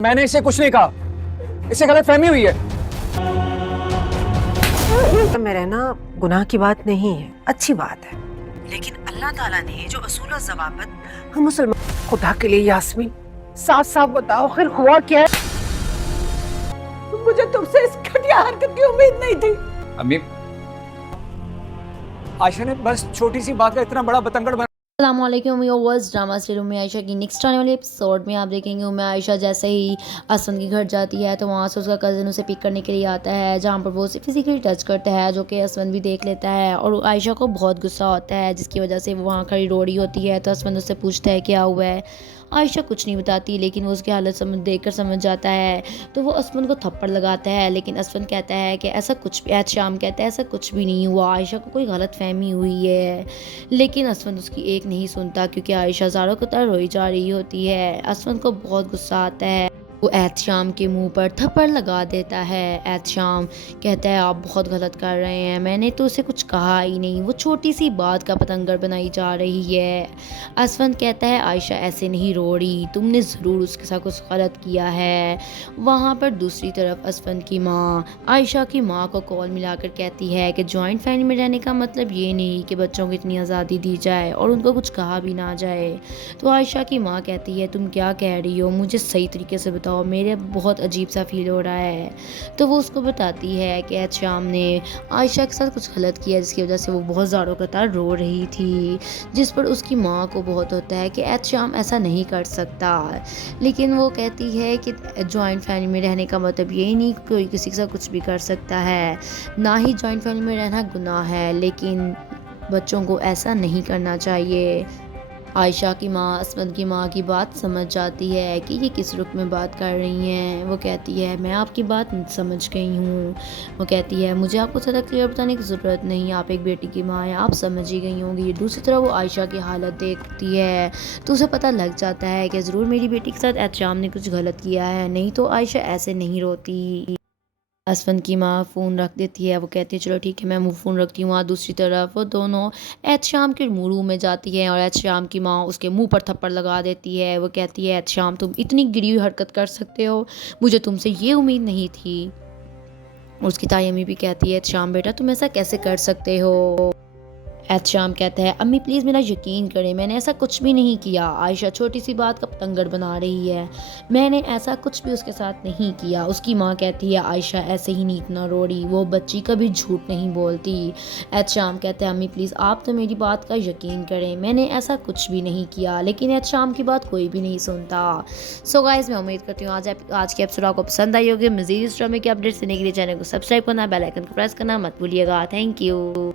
میں نے اسے کچھ نہیں کہا، اسے غلط فہمی ہوئی ہے۔ میں رہنا گناہ کی بات نہیں ہے، اچھی بات ہے، لیکن اللہ تعالیٰ نے جو اصول و ضوابط ہم مسلمان، خدا کے لیے یاسمین صاف صاف بتاؤ آخر ہوا کیا ہے؟ مجھے تم سے اس گھٹیا حرکت کی امید نہیں تھی۔ امی، عائشہ نے بس چھوٹی سی بات کا اتنا بڑا بتنگڑ بنا۔ السلام علیکم ویورز، ڈرامہ سیریل میں عائشہ کی نیکسٹ آنے والے ایپیسوڈ میں آپ دیکھیں گے عائشہ جیسے ہی اسد کے گھر جاتی ہے تو وہاں سے اس کا کزن اسے پک کرنے کے لیے آتا ہے، جہاں پر وہ اسے فزیکلی ٹچ کرتا ہے، جو کہ اسد بھی دیکھ لیتا ہے اور عائشہ کو بہت غصہ ہوتا ہے، جس کی وجہ سے وہ وہاں کھڑی رو رہی ہوتی ہے۔ تو اسد اس سے پوچھتا ہے کیا ہوا ہے، عائشہ کچھ نہیں بتاتی، لیکن وہ اس کی حالت دیکھ کر سمجھ جاتا ہے تو وہ اسد کو تھپڑ لگاتا ہے، لیکن اسد کہتا ہے کہ ایسا کچھ بھی، شام کہتا ہے ایسا کچھ بھی نہیں ہوا، عائشہ کو کوئی غلط فہمی ہوئی ہے، لیکن اسد اس کی ایک نہیں سنتا کیونکہ عائشہ زاروں کی طرح روئی جا رہی ہوتی ہے۔ اسد کو بہت غصہ آتا ہے، وہ احتشام کے منہ پر تھپڑ لگا دیتا ہے۔ احتشام کہتا ہے آپ بہت غلط کر رہے ہیں، میں نے تو اسے کچھ کہا ہی نہیں، وہ چھوٹی سی بات کا پتنگڑ بنائی جا رہی ہے۔ اسد کہتا ہے عائشہ ایسے نہیں رو رہی، تم نے ضرور اس کے ساتھ کچھ غلط کیا ہے۔ وہاں پر دوسری طرف اسد کی ماں عائشہ کی ماں کو کال ملا کر کہتی ہے کہ جوائنٹ فیملی میں رہنے کا مطلب یہ نہیں کہ بچوں کو اتنی آزادی دی جائے اور ان کو کچھ کہا بھی نہ جائے۔ تو عائشہ کی ماں کہتی ہے تم کیا کہہ رہی ہو، مجھے صحیح طریقے سے بتاؤ، میرے بہت عجیب سا فیل ہو رہا ہے۔ تو وہ اس کو بتاتی ہے کہ شام نے عائشہ کے ساتھ کچھ غلط کیا جس کی وجہ سے وہ بہت زاروں قطار رو رہی تھی، جس پر اس کی ماں کو بہت ہوتا ہے کہ شام ایسا نہیں کر سکتا، لیکن وہ کہتی ہے کہ جوائنٹ فیملی میں رہنے کا مطلب یہی نہیں کہ کوئی کسی کے ساتھ کچھ بھی کر سکتا ہے، نہ ہی جوائنٹ فیملی میں رہنا گناہ ہے، لیکن بچوں کو ایسا نہیں کرنا چاہیے۔ عائشہ کی ماں اسد کی ماں کی بات سمجھ جاتی ہے کہ یہ کس رخ میں بات کر رہی ہیں۔ وہ کہتی ہے میں آپ کی بات سمجھ گئی ہوں۔ وہ کہتی ہے مجھے آپ کو زیادہ کلیئر بتانے کی ضرورت نہیں، آپ ایک بیٹی کی ماں ہیں، آپ سمجھ ہی گئی ہوں گی۔ دوسری طرف وہ عائشہ کی حالت دیکھتی ہے تو اسے پتہ لگ جاتا ہے کہ ضرور میری بیٹی کے ساتھ احتشام نے کچھ غلط کیا ہے، نہیں تو عائشہ ایسے نہیں روتی۔ اسد کی ماں فون رکھ دیتی ہے، وہ کہتی ہے چلو ٹھیک ہے میں فون رکھتی ہوں۔ دوسری طرف وہ دونوں احتشام کے روم میں جاتی ہیں اور احتشام کی ماں اس کے منہ پر تھپڑ لگا دیتی ہے۔ وہ کہتی ہے احتشام تم اتنی گری ہوئی حرکت کر سکتے ہو، مجھے تم سے یہ امید نہیں تھی۔ اس کی تائی امی بھی کہتی ہے احتشام بیٹا تم ایسا کیسے کر سکتے ہو۔ احتشام کہتا ہے امی پلیز میرا یقین کریں، میں نے ایسا کچھ بھی نہیں کیا، عائشہ چھوٹی سی بات کا پتنگڑ بنا رہی ہے، میں نے ایسا کچھ بھی اس کے ساتھ نہیں کیا۔ اس کی ماں کہتی ہے عائشہ ایسے ہی نہیں اتنا رو رہی، وہ بچی کبھی جھوٹ نہیں بولتی۔ احتشام کہتا ہے امی پلیز آپ تو میری بات کا یقین کریں، میں نے ایسا کچھ بھی نہیں کیا، لیکن احتشام کی بات کوئی بھی نہیں سنتا۔ سو گائز میں امید کرتی ہوں آج کی ایپیسوڈ آپ کو پسند آئی ہوگی۔ مزید اس ڈرامے کے اپڈیٹس دینے کے لیے چینل کو سبسکرائب کرنا، بیل آئیکن کو پریس کرنا مت بھولیے گا۔ Thank you.